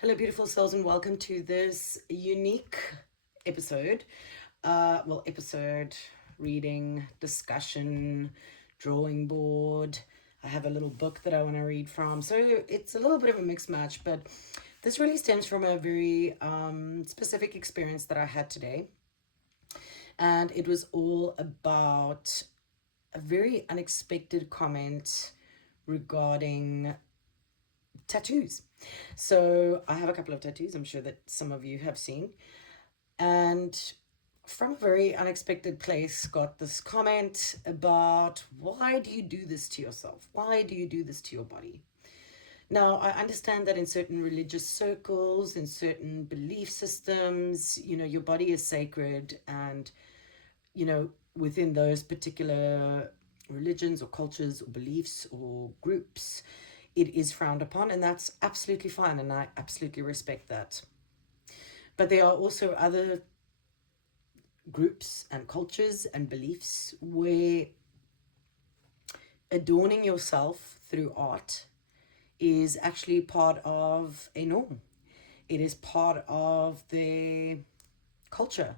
Hello, beautiful souls, and welcome to this unique episode. Episode, reading, discussion, drawing board. I have a little book that I want to read from. So it's a little bit of a mixed match, but this really stems from a very specific experience that I had today. And it was all about a very unexpected comment regarding tattoos. So I have a couple of tattoos, I'm sure that some of you have seen. And from a very unexpected place, got this comment about, why do you do this to yourself? Why do you do this to your body? Now, I understand that in certain religious circles, in certain belief systems, your body is sacred, and, within those particular religions or cultures or beliefs or groups, it is frowned upon, and that's absolutely fine, and I absolutely respect that. But there are also other groups and cultures and beliefs where adorning yourself through art is actually part of a norm. It is part of their culture.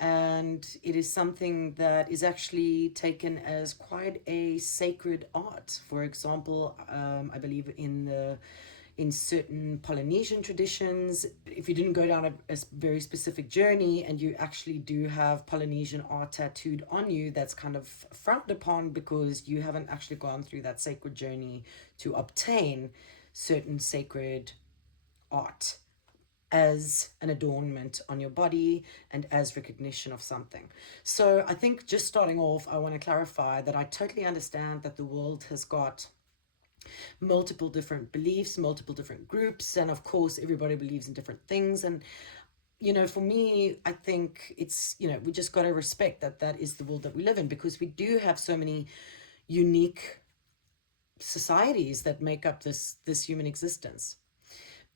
And it is something that is actually taken as quite a sacred art. For example, I believe in certain Polynesian traditions, if you didn't go down a very specific journey and you actually do have Polynesian art tattooed on you, that's kind of frowned upon because you haven't actually gone through that sacred journey to obtain certain sacred art as an adornment on your body and as recognition of something. So I think, just starting off, I want to clarify that I totally understand that the world has got multiple different beliefs, multiple different groups, and of course everybody believes in different things. And for me, I think it's, we just got to respect that that is the world that we live in, because we do have so many unique societies that make up this human existence.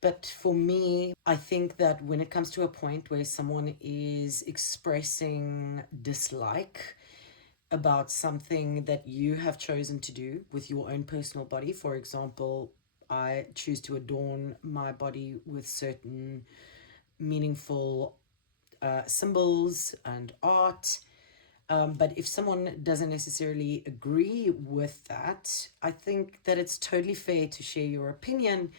But for me, I think that when it comes to a point where someone is expressing dislike about something that you have chosen to do with your own personal body, for example, I choose to adorn my body with certain meaningful symbols and art. But if someone doesn't necessarily agree with that, I think that it's totally fair to share your opinion.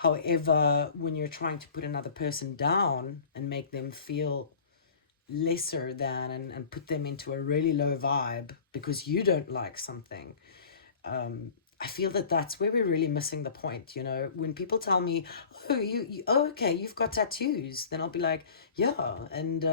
However, when you're trying to put another person down and make them feel lesser than, and put them into a really low vibe because you don't like something, I feel that that's where we're really missing the point. When people tell me, okay, you've got tattoos, then I'll be like, yeah. And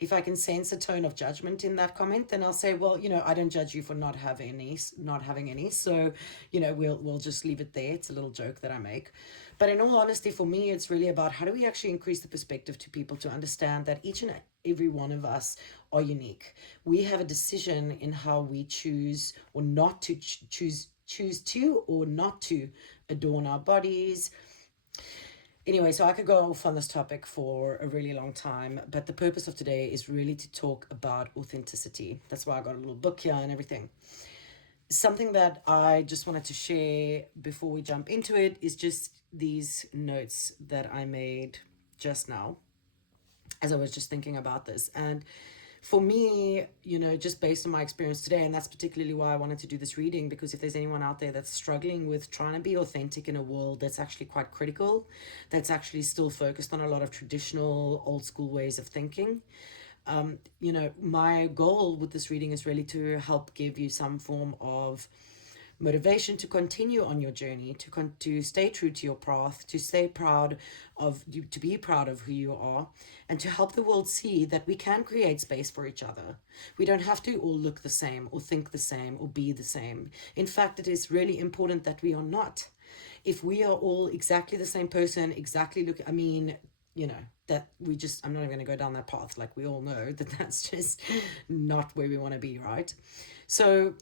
if I can sense a tone of judgment in that comment, then I'll say, well, I don't judge you for not having any. So, we'll just leave it there. It's a little joke that I make. But in all honesty, for me, it's really about, how do we actually increase the perspective to people to understand that each and every one of us are unique. We have a decision in how we choose or not to choose to or not to adorn our bodies. Anyway, so I could go off on this topic for a really long time, but the purpose of today is really to talk about authenticity. That's why I got a little book here and everything. Something that I just wanted to share before we jump into it is just these notes that I made just now as I was just thinking about this. And for me, just based on my experience today, and that's particularly why I wanted to do this reading, because if there's anyone out there that's struggling with trying to be authentic in a world that's actually quite critical, that's actually still focused on a lot of traditional old school ways of thinking, my goal with this reading is really to help give you some form of motivation to continue on your journey, to stay true to your path, to stay proud of you, to be proud of who you are, and to help the world see that we can create space for each other. We don't have to all look the same or think the same or be the same. In fact, it is really important that we are not. If we are all exactly the same person, that we just, I'm not even going to go down that path. Like, we all know that that's just not where we want to be, right? So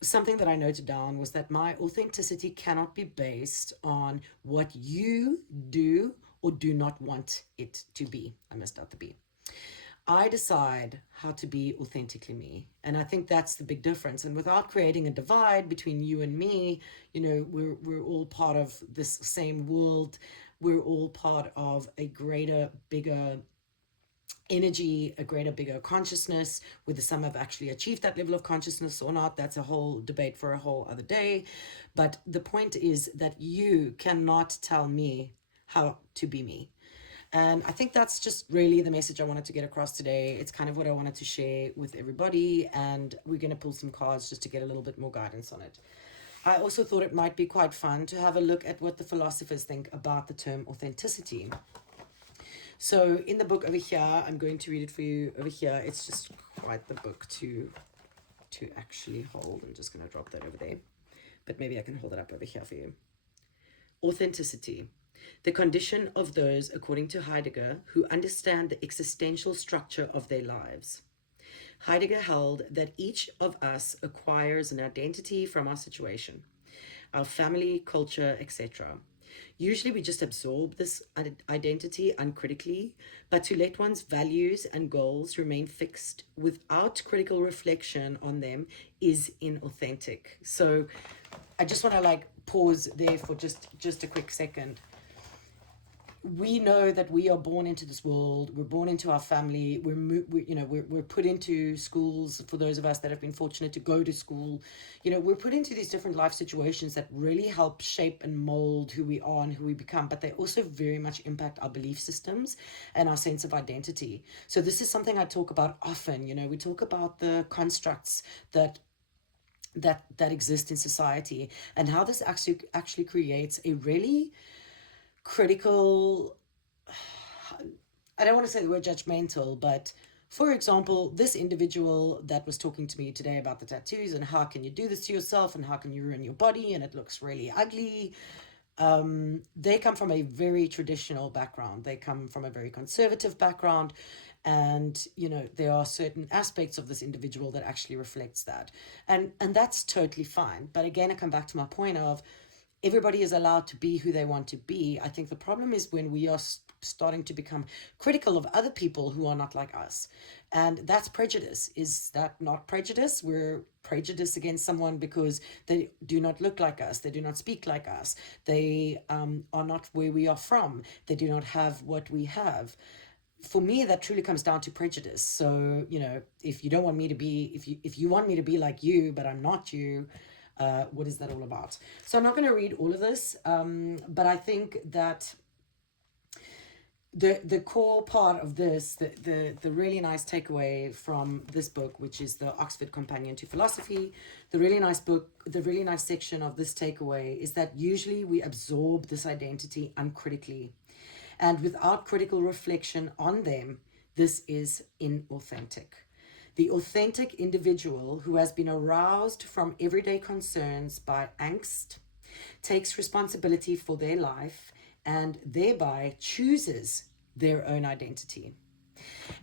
something that I noted down was that my authenticity cannot be based on what you do or do not want it to be. I missed out the B. I decide how to be authentically me. And I think that's the big difference. And without creating a divide between you and me, we're all part of this same world. we're all part of a greater, bigger energy, a greater, bigger consciousness. Whether some have actually achieved that level of consciousness or not, that's a whole debate for a whole other day. But the point is that you cannot tell me how to be me. And I think that's just really the message I wanted to get across today. It's kind of what I wanted to share with everybody, and we're going to pull some cards just to get a little bit more guidance on it. I also thought it might be quite fun to have a look at what the philosophers think about the term authenticity. So in the book over here, I'm going to read it for you over here. It's just quite the book to actually hold. I'm just going to drop that over there. But maybe I can hold it up over here for you. Authenticity. The condition of those, according to Heidegger, who understand the existential structure of their lives. Heidegger held that each of us acquires an identity from our situation, our family, culture, etc. Usually we just absorb this identity uncritically, but to let one's values and goals remain fixed without critical reflection on them is inauthentic. So I just want to pause there for just a quick second. We know that we are born into this world. We're born into our family. We're put into schools. For those of us that have been fortunate to go to school, we're put into these different life situations that really help shape and mold who we are and who we become. But they also very much impact our belief systems and our sense of identity. So this is something I talk about often. We talk about the constructs that exist in society and how this actually creates a really critical, I don't want to say the word judgmental, but for example, this individual that was talking to me today about the tattoos and how can you do this to yourself and how can you ruin your body and it looks really ugly. They come from a very traditional background. They come from a very conservative background. And, there are certain aspects of this individual that actually reflects that. And that's totally fine. But again, I come back to my point of everybody is allowed to be who they want to be. I think the problem is when we are starting to become critical of other people who are not like us. And that's prejudice. Is that not prejudice? We're prejudiced against someone because they do not look like us. They do not speak like us. They are not where we are from. They do not have what we have. For me, that truly comes down to prejudice. So, if you don't want me to be, if you want me to be like you, but I'm not you, what is that all about? So I'm not going to read all of this, but I think that the core part of this, the really nice takeaway from this book, which is the Oxford Companion to Philosophy, the really nice section of this takeaway is that usually we absorb this identity uncritically. And without critical reflection on them, this is inauthentic. The authentic individual who has been aroused from everyday concerns by angst takes responsibility for their life and thereby chooses their own identity.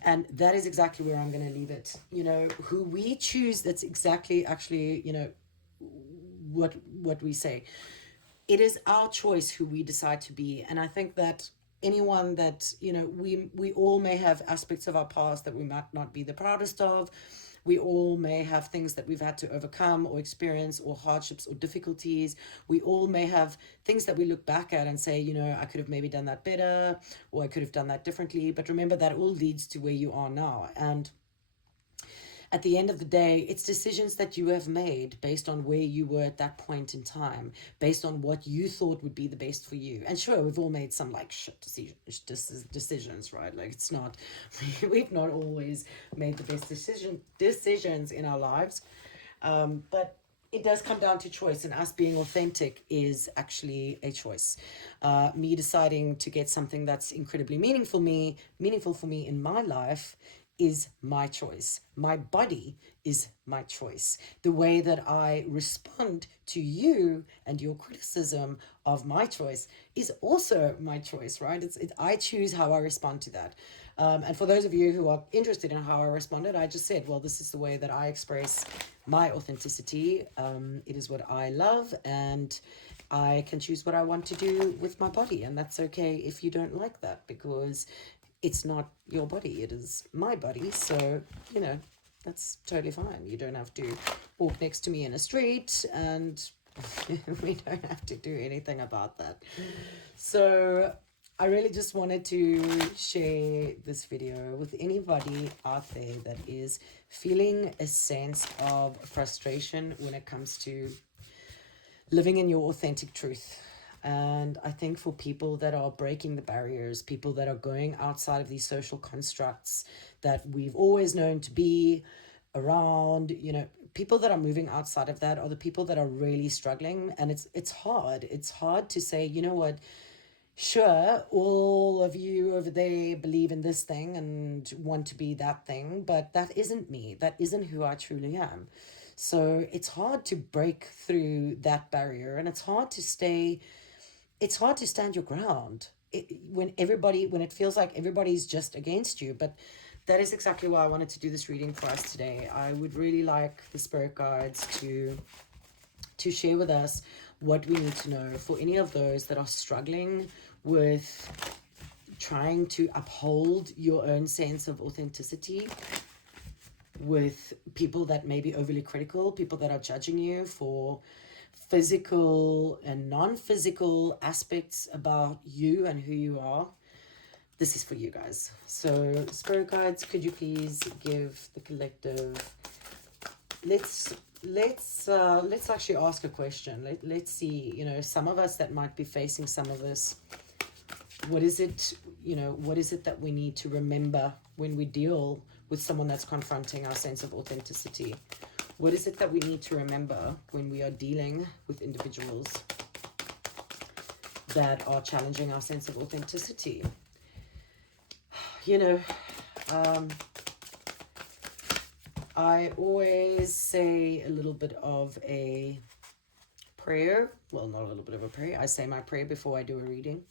And that is exactly where I'm going to leave it. Who we choose, that's exactly actually, what we say. It is our choice who we decide to be. And I think that anyone that, we all may have aspects of our past that we might not be the proudest of. We all may have things that we've had to overcome or experience, or hardships or difficulties. We all may have things that we look back at and say, I could have maybe done that better, or I could have done that differently. But remember, that all leads to where you are now. And at the end of the day, it's decisions that you have made based on where you were at that point in time, based on what you thought would be the best for you. And sure, we've all made some shit decisions, right? It's not, we've not always made the best decisions in our lives. But it does come down to choice, and us being authentic is actually a choice. Me deciding to get something that's incredibly meaningful for me in my life is my choice. My body is my choice. The way that I respond to you and your criticism of my choice is also my choice, right? I choose how I respond to that. And for those of you who are interested in how I responded, I just said, well, this is the way that I express my authenticity. It is what I love, and I can choose what I want to do with my body. And that's okay if you don't like that, because it's not your body, it is my body. So, that's totally fine. You don't have to walk next to me in a street, and we don't have to do anything about that. So I really just wanted to share this video with anybody out there that is feeling a sense of frustration when it comes to living in your authentic truth. And I think for people that are breaking the barriers, people that are going outside of these social constructs that we've always known to be around, people that are moving outside of that are the people that are really struggling. And it's hard. It's hard to say, you know what, sure, all of you over there believe in this thing and want to be that thing, but that isn't me. That isn't who I truly am. So it's hard to break through that barrier, and it's hard to stand your ground when it feels like everybody's just against you. But that is exactly why I wanted to do this reading for us today. I would really like the spirit guides to share with us what we need to know for any of those that are struggling with trying to uphold your own sense of authenticity, with people that may be overly critical, people that are judging you for physical and non-physical aspects about you and who you are. This is for you guys. So spirit guides, could you please give the collective, let's actually ask a question. Let's see, some of us that might be facing some of this, what is it that we need to remember when we deal with someone that's confronting our sense of authenticity? What is it that we need to remember when we are dealing with individuals that are challenging our sense of authenticity? I always say a little bit of a prayer. Well, not a little bit of a prayer. I say my prayer before I do a reading.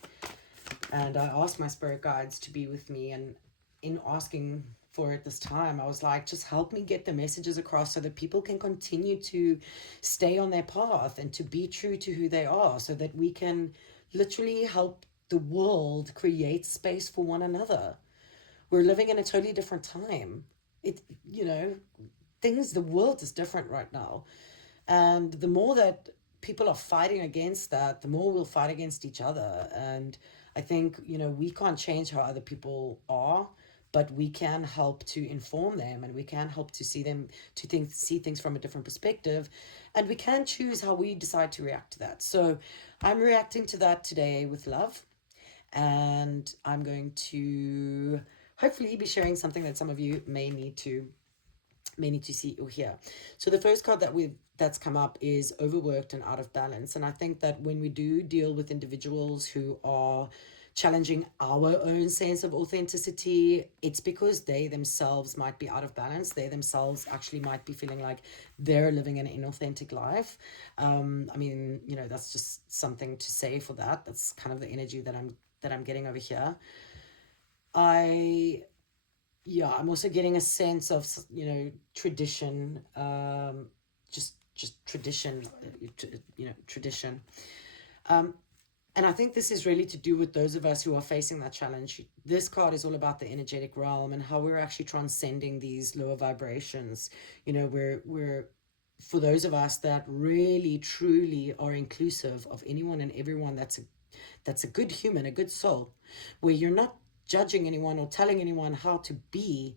And I asked my spirit guides to be with me. And in asking for it this time, I was like, just help me get the messages across so that people can continue to stay on their path and to be true to who they are, so that we can literally help the world create space for one another. We're living in a totally different time. The world is different right now. And the more that people are fighting against that, the more we'll fight against each other. And I think, we can't change how other people are, but we can help to inform them, and we can help to see them, see things from a different perspective. And we can choose how we decide to react to that. So I'm reacting to that today with love. And I'm going to hopefully be sharing something that some of you may need to see or hear. So the first card that's come up is overworked and out of balance. And I think that when we do deal with individuals who are challenging our own sense of authenticity, it's because they themselves might be out of balance. They themselves actually might be feeling like they're living an inauthentic life. That's just something to say for that. That's kind of the energy that I'm getting over here. I'm also getting a sense of, tradition, just tradition, tradition. And I think this is really to do with those of us who are facing that challenge. This card is all about the energetic realm and how we're actually transcending these lower vibrations. We're for those of us that really, truly are inclusive of anyone and everyone that's a good human, a good soul, where you're not judging anyone or telling anyone how to be.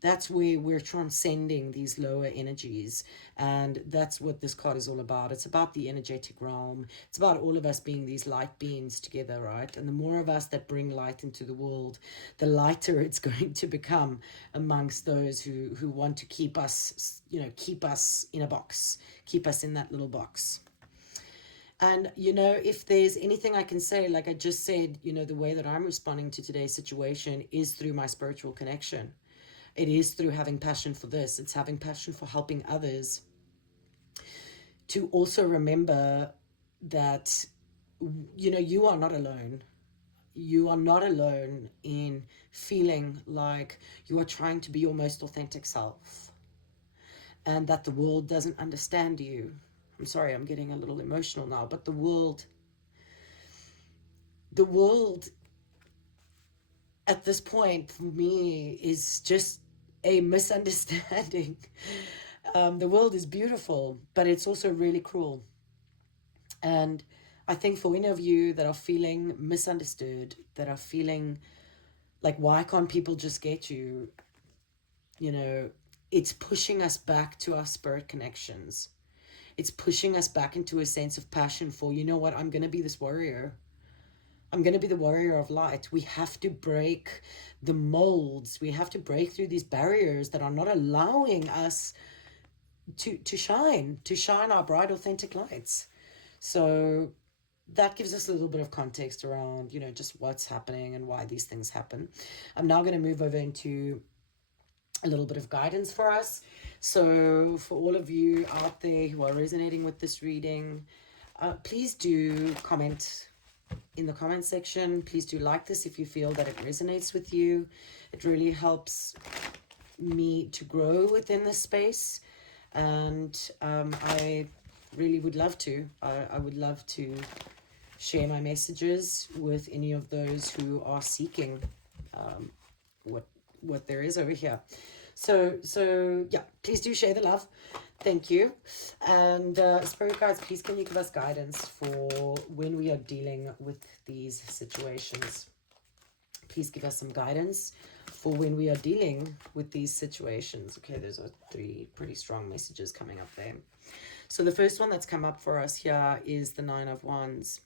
That's where we're transcending these lower energies. And that's what this card is all about. It's about the energetic realm. It's about all of us being these light beings together, right? And the more of us that bring light into the world, the lighter it's going to become amongst those who want to keep us in a box, keep us in that little box. And, if there's anything I can say, like I just said, the way that I'm responding to today's situation is through my spiritual connection. It is through having passion for this. It's having passion for helping others to also remember that, you are not alone. You are not alone in feeling like you are trying to be your most authentic self, and that the world doesn't understand you. I'm sorry, I'm getting a little emotional now, but the world at this point for me is just a misunderstanding. The world is beautiful, but it's also really cruel. And I think for any of you that are feeling misunderstood, that are feeling like, why can't people just get you? You know, it's pushing us back to our spirit connections. It's pushing us back into a sense of passion for, you know what, I'm going to be this warrior. I'm going to be the warrior of light. We have to break the molds. We have to break through these barriers that are not allowing us to shine our bright, authentic lights. So that gives us a little bit of context around, just what's happening and why these things happen. I'm now going to move over into a little bit of guidance for us. So for all of you out there who are resonating with this reading, please do comment in the comment section. Please do like this if you feel that it resonates with you. It really helps me to grow within this space, and I really would love to. I would love to share my messages with any of those who are seeking what there is over here. So yeah, please do share the love. Thank you. And spirit guides, please can you give us guidance for when we are dealing with these situations? Please give us some guidance for when we are dealing with these situations. Okay, those are 3 pretty strong messages coming up there. So the first one that's come up for us here is the 9 of Wands.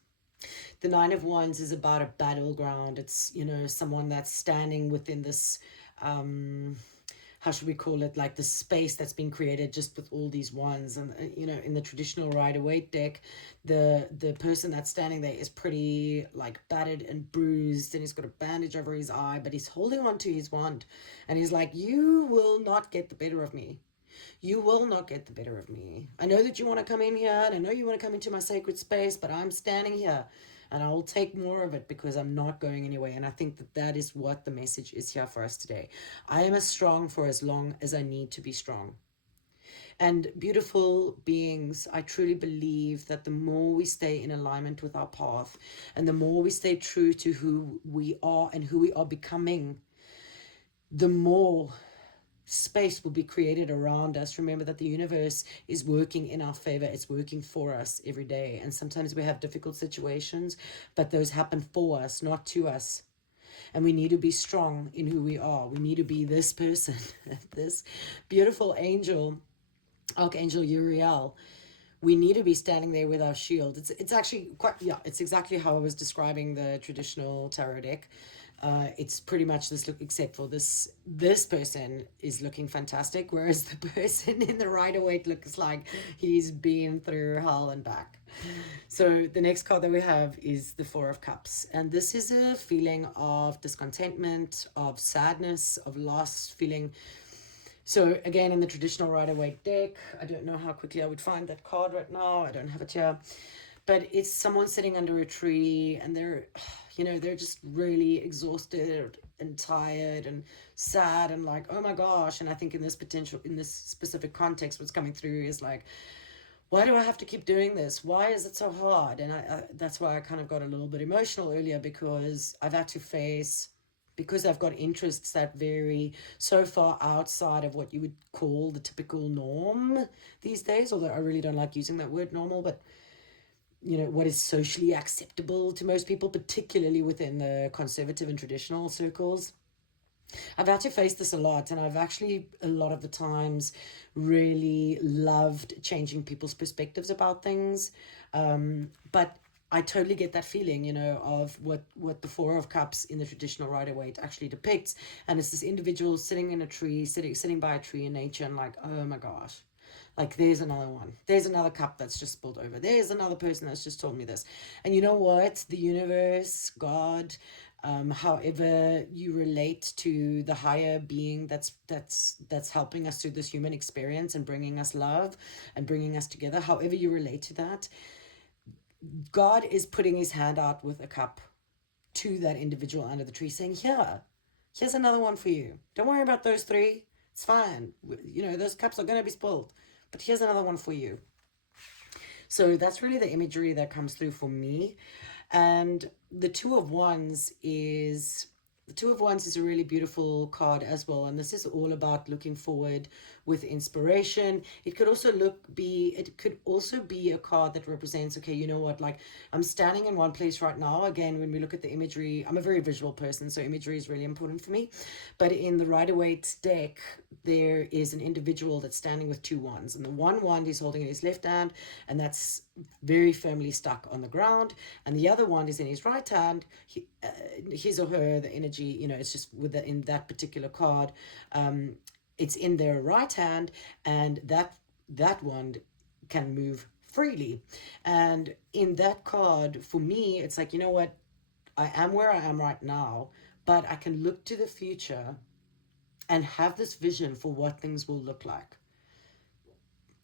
The 9 of Wands is about a battleground. It's, someone that's standing within this, how should we call it, like the space that's been created just with all these wands. And, in the traditional Rider-Waite deck, the person that's standing there is pretty like battered and bruised, and he's got a bandage over his eye, but he's holding on to his wand. And he's like, you will not get the better of me. You will not get the better of me. I know that you want to come in here, and I know you want to come into my sacred space, but I'm standing here, and I will take more of it because I'm not going anywhere. And I think that is what the message is here for us today. I am as strong for as long as I need to be strong. And beautiful beings, I truly believe that the more we stay in alignment with our path, and the more we stay true to who we are and who we are becoming, the more space will be created around us. Remember that the universe is working in our favor. It's working for us every day. And sometimes we have difficult situations, but those happen for us, not to us. And we need to be strong in who we are. We need to be this person, this beautiful angel, Archangel Uriel. We need to be standing there with our shield. It's actually it's exactly how I was describing the traditional tarot deck. It's pretty much this look, except for this person is looking fantastic, whereas the person in the Rider-Waite looks like he's been through hell and back. So the next card that we have is the 4 of Cups, and this is a feeling of discontentment, of sadness, of loss, feeling. So again, in the traditional Rider-Waite deck, I don't know how quickly I would find that card right now. I don't have it here. But it's someone sitting under a tree, and they're just really exhausted and tired and sad and like, oh my gosh. And I think in this specific context, what's coming through is like, why do I have to keep doing this? Why is it so hard? And that's why I kind of got a little bit emotional earlier, because I've had to face, because I've got interests that vary so far outside of what you would call the typical norm these days, although I really don't like using that word normal, but what is socially acceptable to most people, particularly within the conservative and traditional circles. I've had to face this a lot, and I've actually a lot of the times really loved changing people's perspectives about things. But I totally get that feeling, of what the 4 of Cups in the traditional Rider-Waite actually depicts. And it's this individual sitting in a tree, sitting by a tree in nature, and like, oh my gosh, like there's another one. There's another cup that's just spilled over. There's another person that's just told me this. And you know what? The universe, God, however you relate to the higher being that's helping us through this human experience and bringing us love and bringing us together, however you relate to that, God is putting his hand out with a cup to that individual under the tree saying, here's another one for you. Don't worry about those 3. It's fine. Those cups are going to be spilled, but here's another one for you. So that's really the imagery that comes through for me. And the 2 of Wands is a really beautiful card as well. And this is all about looking forward with inspiration. It could also be a card that represents, okay, you know what, like I'm standing in one place right now. Again, when we look at the imagery, I'm a very visual person, so imagery is really important for me. But in the Rider-Waite deck, there is an individual that's standing with two wands, and the one wand he's holding in his left hand, and that's very firmly stuck on the ground, and the other wand is in his right hand. His or her, the energy, you know, it's just in that particular card, it's in their right hand, and that wand can move freely. And in that card, for me, it's like, you know what, I am where I am right now, but I can look to the future and have this vision for what things will look like.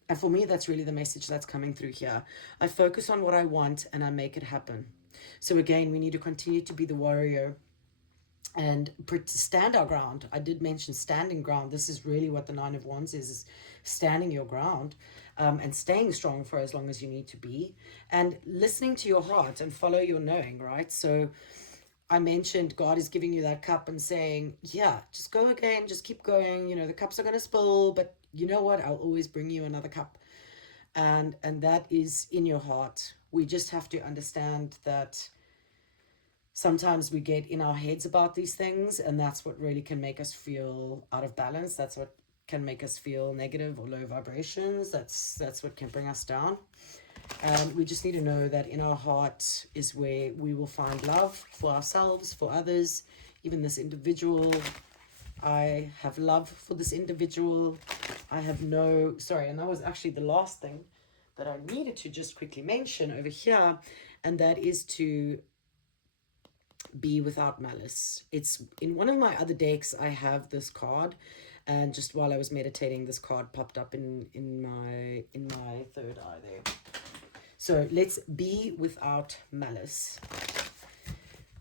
And for me, that's really the message that's coming through here. I focus on what I want and I make it happen. So again, we need to continue to be the warrior and stand our ground. I did mention standing ground. This is really what the Nine of Wands is standing your ground, and staying strong for as long as you need to be, and listening to your heart and follow your knowing, right? So I mentioned God is giving you that cup and saying, yeah, just go again, just keep going. You know, the cups are going to spill, but you know what? I'll always bring you another cup. And that is in your heart. We just have to understand that sometimes we get in our heads about these things, and that's what really can make us feel out of balance. That's what can make us feel negative or low vibrations. That's what can bring us down. And we just need to know that in our heart is where we will find love for ourselves, for others, even this individual. I have love for this individual. I have and that was actually the last thing that I needed to just quickly mention over here, and that is to be without malice. It's in one of my other decks. I have this card, and just while I was meditating, this card popped up in my third eye there. So let's be without malice.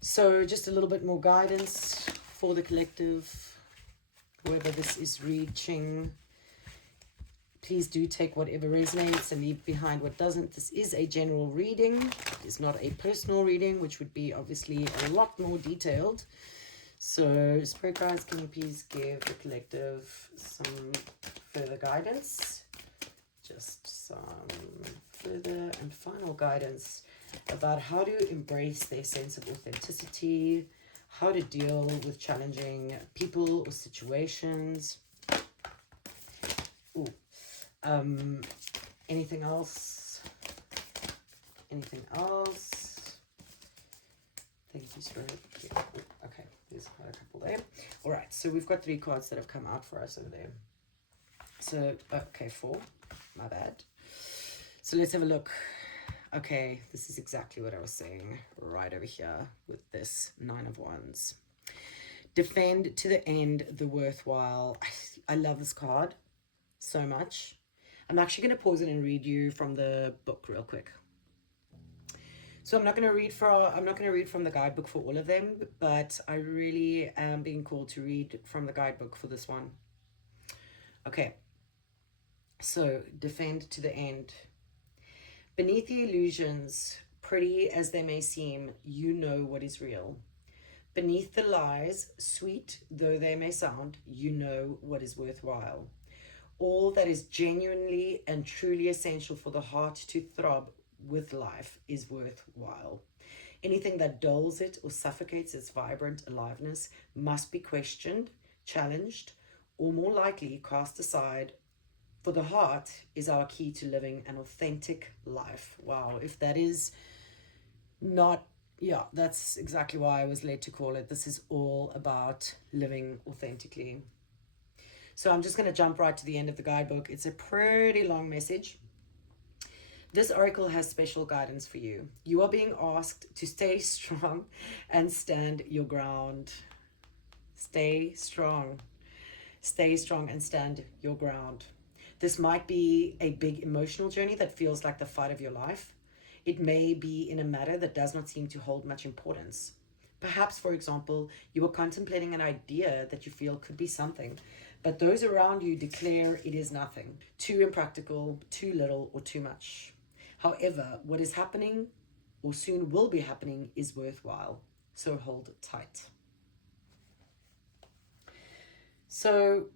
So just a little bit more guidance for the collective, whoever this is reaching. Please do take whatever resonates and leave behind what doesn't. This is a general reading. It's not a personal reading, which would be obviously a lot more detailed. So, Spirit Guides, can you please give the collective some further guidance? Just some further and final guidance about how to embrace their sense of authenticity, how to deal with challenging people or situations. Ooh. Anything else? Anything else? Thank you, Spirit. Yeah. Okay, there's quite a couple there. All right, so we've got 3 cards that have come out for us over there. So, okay, 4. My bad. So let's have a look. Okay, this is exactly what I was saying right over here with this 9 of Wands. Defend to the end the worthwhile. I love this card so much. I'm actually going to pause it and read you from the book real quick. So I'm not going to read from the guidebook for all of them, but I really am being called to read from the guidebook for this one. Okay. So defend to the end. Beneath the illusions, pretty as they may seem, you know what is real. Beneath the lies, sweet though they may sound, you know what is worthwhile. All that is genuinely and truly essential for the heart to throb with life is worthwhile. Anything that dulls it or suffocates its vibrant aliveness must be questioned, challenged, or more likely cast aside, for the heart is our key to living an authentic life. Wow, if that is not, yeah, that's exactly why I was led to call it. This is all about living authentically. So I'm just going to jump right to the end of the guidebook. It's a pretty long message. This oracle has special guidance for you. You are being asked to stay strong and stand your ground. Stay strong. Stay strong and stand your ground. This might be a big emotional journey that feels like the fight of your life. It may be in a matter that does not seem to hold much importance. Perhaps, for example, you are contemplating an idea that you feel could be something, but those around you declare it is nothing, too impractical, too little, or too much. However, what is happening, or soon will be happening, is worthwhile, so hold tight. So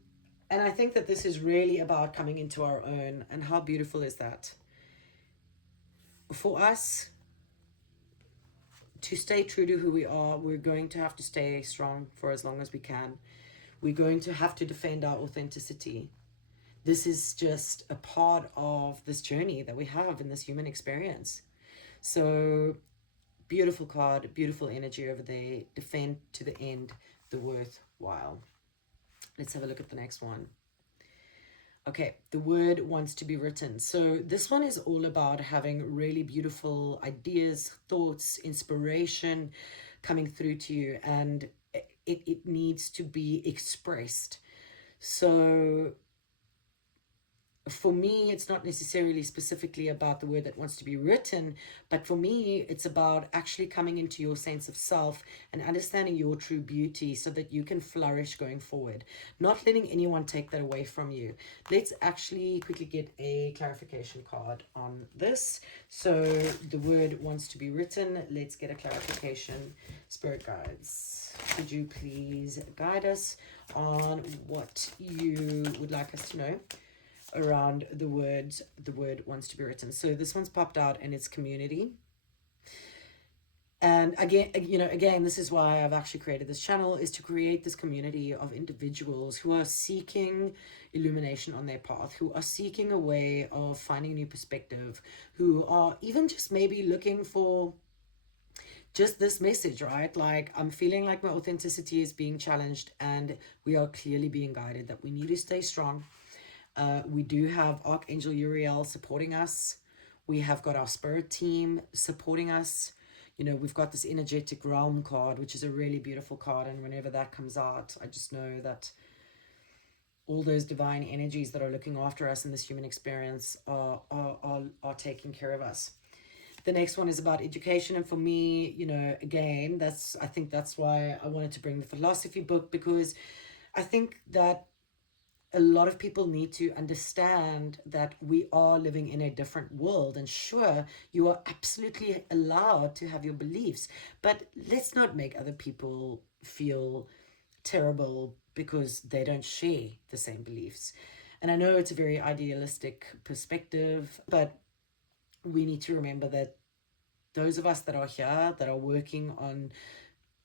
And I think that this is really about coming into our own. And how beautiful is that? For us to stay true to who we are, we're going to have to stay strong for as long as we can. We're going to have to defend our authenticity. This is just a part of this journey that we have in this human experience. So, beautiful card, beautiful energy over there. Defend to the end the worthwhile. Let's have a look at the next one. Okay, the word wants to be written. So this one is all about having really beautiful ideas, thoughts, inspiration coming through to you, and it needs to be expressed. So for me, it's not necessarily specifically about the word that wants to be written, but for me, it's about actually coming into your sense of self and understanding your true beauty so that you can flourish going forward, not letting anyone take that away from you. Let's actually quickly get a clarification card on this. So the word wants to be written. Let's get a clarification. Spirit guides, could you please guide us on what you would like us to know around the word wants to be written? So this one's popped out and it's community. And again, this is why I've actually created this channel, is to create this community of individuals who are seeking illumination on their path, who are seeking a way of finding a new perspective, who are even just maybe looking for just this message, right? Like, I'm feeling like my authenticity is being challenged and we are clearly being guided that we need to stay strong. We do have Archangel Uriel supporting us. We have got our spirit team supporting us. We've got this energetic realm card, which is a really beautiful card. And whenever that comes out, I just know that all those divine energies that are looking after us in this human experience are taking care of us. The next one is about education. And for me, again, I think that's why I wanted to bring the philosophy book, because I think that a lot of people need to understand that we are living in a different world. And sure, you are absolutely allowed to have your beliefs, but let's not make other people feel terrible because they don't share the same beliefs. And I know it's a very idealistic perspective, but we need to remember that those of us that are here, that are working on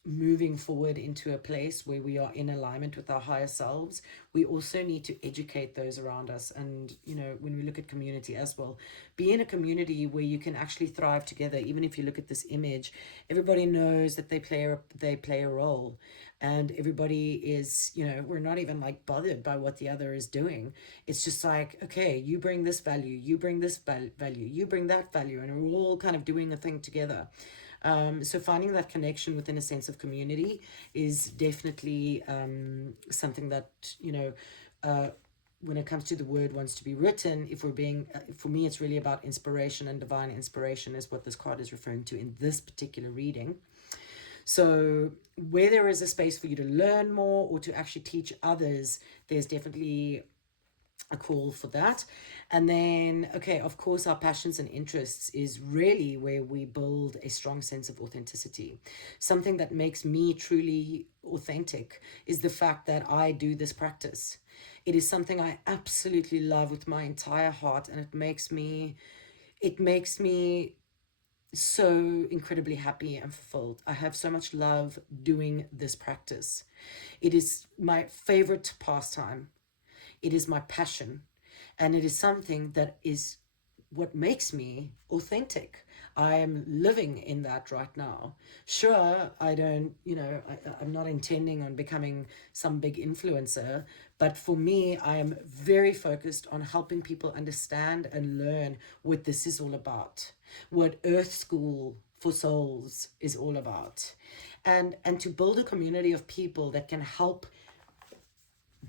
moving forward into a place where we are in alignment with our higher selves, we also need to educate those around us. And when we look at community as well, be in a community where you can actually thrive together. Even if you look at this image, everybody knows that they play a role, and everybody is, we're not even like bothered by what the other is doing. It's just like, okay, you bring this value, you bring this value, you bring that value, and we're all kind of doing a thing together. So finding that connection within a sense of community is definitely something that, when it comes to the word wants to be written, for me, it's really about inspiration, and divine inspiration is what this card is referring to in this particular reading. So where there is a space for you to learn more or to actually teach others, there's definitely a call for that. And then, okay, of course, our passions and interests is really where we build a strong sense of authenticity. Something that makes me truly authentic is the fact that I do this practice. It is something I absolutely love with my entire heart, and it makes me so incredibly happy and fulfilled. I have so much love doing this practice. It is my favorite pastime. It is my passion, and it is something that is what makes me authentic. I am living in that right now. Sure, I don't, I'm not intending on becoming some big influencer, but for me, I am very focused on helping people understand and learn what this is all about, what Earth School for Souls is all about, and to build a community of people that can help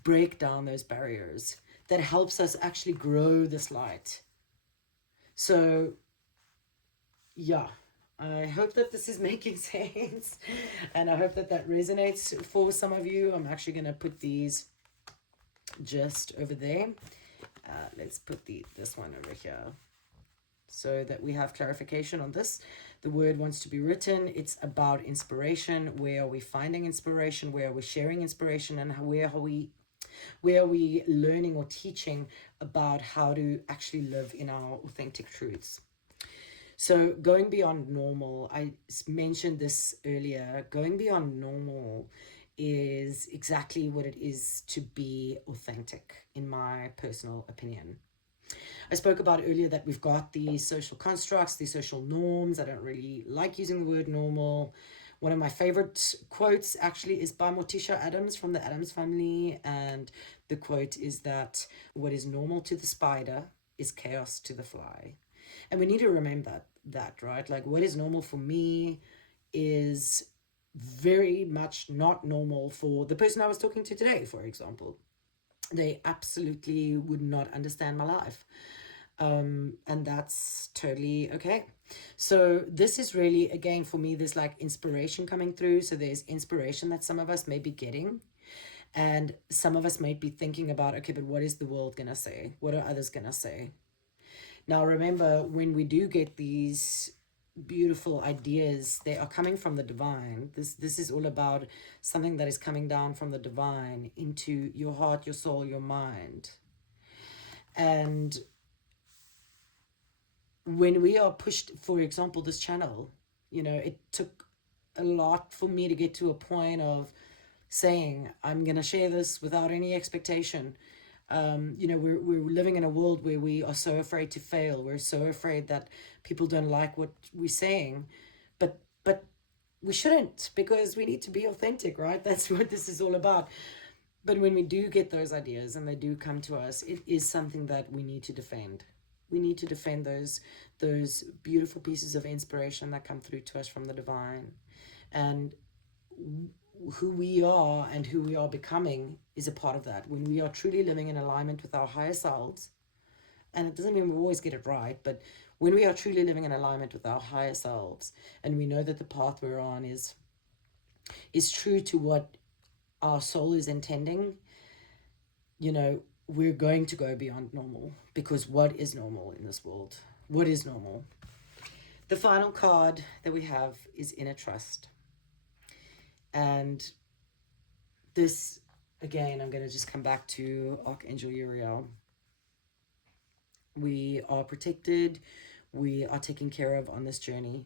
break down those barriers, that helps us actually grow this light. So yeah, I hope that this is making sense, and I hope that that resonates for some of you. I'm actually going to put these just over there. Let's put this one over here so that we have clarification on this. The word wants to be written. It's about inspiration. Where are we finding inspiration? Where are we sharing inspiration? And where are we Where are we learning or teaching about how to actually live in our authentic truths? So going beyond normal, I mentioned this earlier, going beyond normal is exactly what it is to be authentic, in my personal opinion. I spoke about earlier that we've got these social constructs, these social norms. I don't really like using the word normal. One of my favorite quotes actually is by Morticia Adams from the Addams Family. And the quote is that what is normal to the spider is chaos to the fly. And we need to remember that, right? Like, what is normal for me is very much not normal for the person I was talking to today, for example. They absolutely would not understand my life. And that's totally okay. So this is really, again, for me, there's like inspiration coming through. So there's inspiration that some of us may be getting, and some of us might be thinking about, okay, but what is the world gonna say? What are others gonna say? Now remember, when we do get these beautiful ideas, they are coming from the divine. This is all about something that is coming down from the divine into your heart, your soul, your mind. And when we are pushed, for example, this channel, it took a lot for me to get to a point of saying, I'm going to share this without any expectation. We're living in a world where we are so afraid to fail. We're so afraid that people don't like what we're saying. But we shouldn't, because we need to be authentic, right? That's what this is all about. But when we do get those ideas and they do come to us, it is something that we need to defend. We need to defend those beautiful pieces of inspiration that come through to us from the divine. And who we are and who we are becoming is a part of that. When we are truly living in alignment with our higher selves, and it doesn't mean we always get it right, but when we are truly living in alignment with our higher selves, and we know that the path we're on is true to what our soul is intending, we're going to go beyond normal. Because what is normal in this world? What is normal? The final card that we have is inner trust. And this, again, I'm going to just come back to Archangel Uriel. We are protected. We are taken care of on this journey.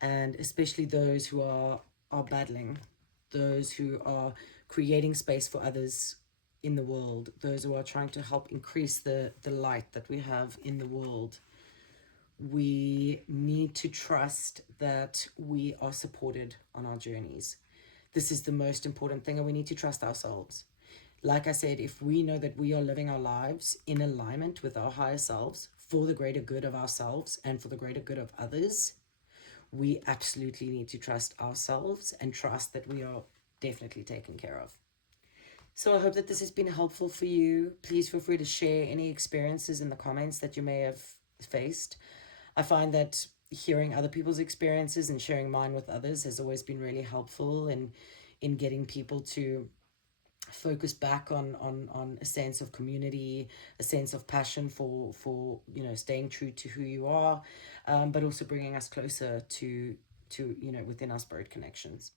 And especially those who are battling, those who are creating space for others in the world, those who are trying to help increase the light that we have in the world. We need to trust that we are supported on our journeys. This is the most important thing, and we need to trust ourselves. Like I said, if we know that we are living our lives in alignment with our higher selves for the greater good of ourselves and for the greater good of others, we absolutely need to trust ourselves and trust that we are definitely taken care of. So I hope that this has been helpful for you. Please feel free to share any experiences in the comments that you may have faced. I find that hearing other people's experiences and sharing mine with others has always been really helpful in getting people to focus back on a sense of community, a sense of passion for staying true to who you are, but also bringing us closer to within our spirit connections.